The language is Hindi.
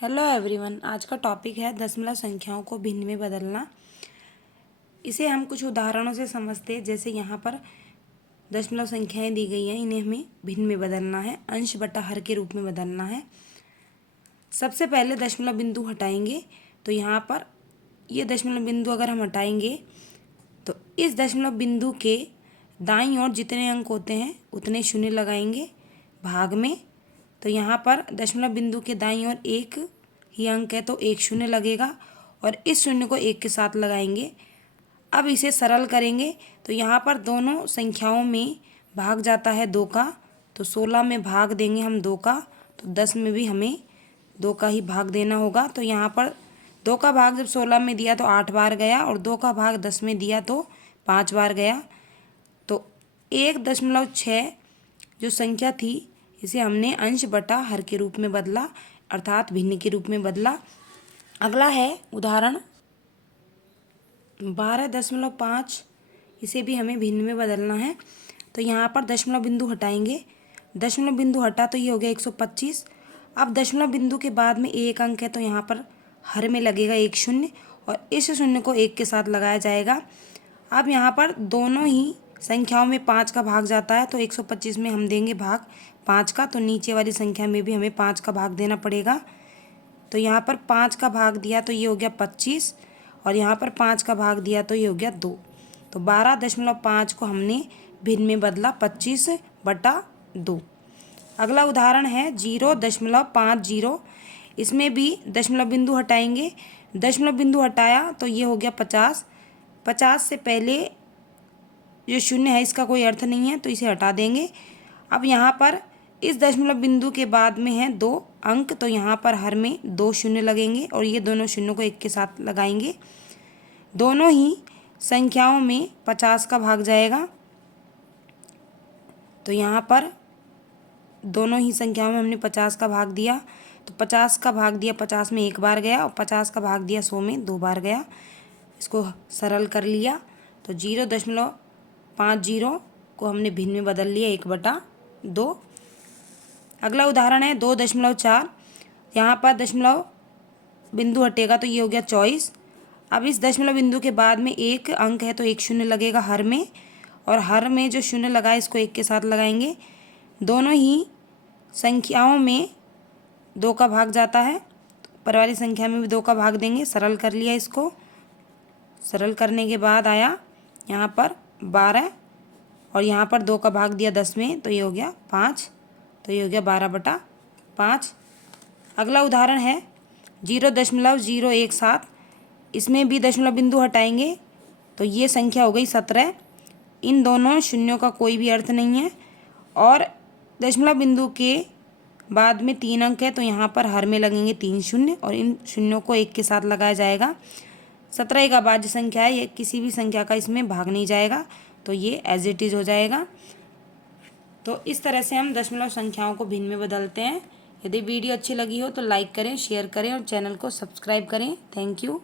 Hello everyone. आज का टॉपिक है दशमलव संख्याओं को भिन्न में बदलना। इसे हम कुछ उदाहरणों से समझते हैं। जैसे यहाँ पर दशमलव संख्याएं दी गई हैं, इन्हें हमें भिन्न में बदलना है, अंश बटा हर के रूप में बदलना है। सबसे पहले दशमलव बिंदु हटाएंगे। तो यहाँ पर ये दशमलव बिंदु अगर हम हटाएंगे तो इस दशमलव बिंदु के दाईं ओर जितने अंक होते हैं उतने शून्य लगाएंगे भाग में। तो यहाँ पर दशमलव बिंदु के दाईं ओर एक ही अंक है तो एक शून्य लगेगा और इस शून्य को एक के साथ लगाएंगे। अब इसे सरल करेंगे तो यहाँ पर दोनों संख्याओं में भाग जाता है 2 का, तो 16 में भाग देंगे हम 2 का, तो 10 में भी हमें 2 का ही भाग देना होगा। तो यहाँ पर 2 का भाग जब 16 में दिया तो 8 बार गया और 2 का भाग 10 में दिया तो 5 बार गया। तो 1.6 जो संख्या थी इसे हमने अंश बटा हर के रूप में बदला, अर्थात भिन्न के रूप में बदला। अगला है उदाहरण 12.5, इसे भी हमें भिन्न में बदलना है। तो यहाँ पर दशमलव बिंदु हटाएंगे। दशमलव बिंदु हटा तो ये हो गया 125। अब दशमलव बिंदु के बाद में एक अंक है तो यहाँ पर हर में लगेगा एक शून्य और इस शून्य को एक के साथ लगाया जाएगा। अब यहाँ पर दोनों ही संख्याओं में 5 का भाग जाता है तो 125 में हम देंगे भाग 5 का, तो नीचे वाली संख्या में भी हमें 5 का भाग देना पड़ेगा। तो यहाँ पर 5 का भाग दिया तो ये हो गया 25 और यहाँ पर 5 का भाग दिया तो ये हो गया 2। तो 12.5 को हमने भिन्न में बदला 25/2। अगला उदाहरण है 0.50, इसमें भी दशमलव बिंदु हटाएंगे। दशमलव बिंदु हटाया तो ये हो गया 50। 50 से पहले जो शून्य है इसका कोई अर्थ नहीं है तो इसे हटा देंगे। अब यहाँ पर इस दशमलव बिंदु के बाद में है 2 अंक, तो यहाँ पर हर में 2 शून्य लगेंगे और ये दोनों शून्यों को एक के साथ लगाएंगे। दोनों ही संख्याओं में 50 का भाग जाएगा। तो यहाँ पर दोनों ही संख्याओं में हमने 50 का भाग दिया, तो 50 का भाग दिया 50 में एक बार गया और 50 का भाग दिया 100 में 2 बार गया। इसको सरल कर लिया तो 0.50 को हमने भिन्न में बदल लिया 1/2। अगला उदाहरण है 2.4, यहाँ पर दशमलव बिंदु हटेगा तो ये हो गया 24। अब इस दशमलव बिंदु के बाद में एक अंक है तो एक शून्य लगेगा हर में, और हर में जो शून्य लगा है इसको एक के साथ लगाएंगे। दोनों ही संख्याओं में 2 का भाग जाता है, ऊपर वाली संख्या में भी 2 का भाग देंगे। सरल कर लिया इसको। सरल करने के बाद आया यहाँ पर 12 और यहाँ पर 2 का भाग दिया 10 में तो ये हो गया 5, तो ये हो गया 12/5। अगला उदाहरण है 0.017, इसमें भी दशमलव बिंदु हटाएंगे तो ये संख्या हो गई 17। इन दोनों शून्यों का कोई भी अर्थ नहीं है और दशमलव बिंदु के बाद में 3 अंक है तो यहाँ पर हर में लगेंगे 3 शून्य और इन शून्यों को एक के साथ लगाया जाएगा। 17 एक अभाज्य संख्या है, ये किसी भी संख्या का इसमें भाग नहीं जाएगा तो ये एज इट इज़ हो जाएगा। तो इस तरह से हम दशमलव संख्याओं को भिन्न में बदलते हैं। यदि वीडियो अच्छी लगी हो तो लाइक करें, शेयर करें और चैनल को सब्सक्राइब करें। Thank you.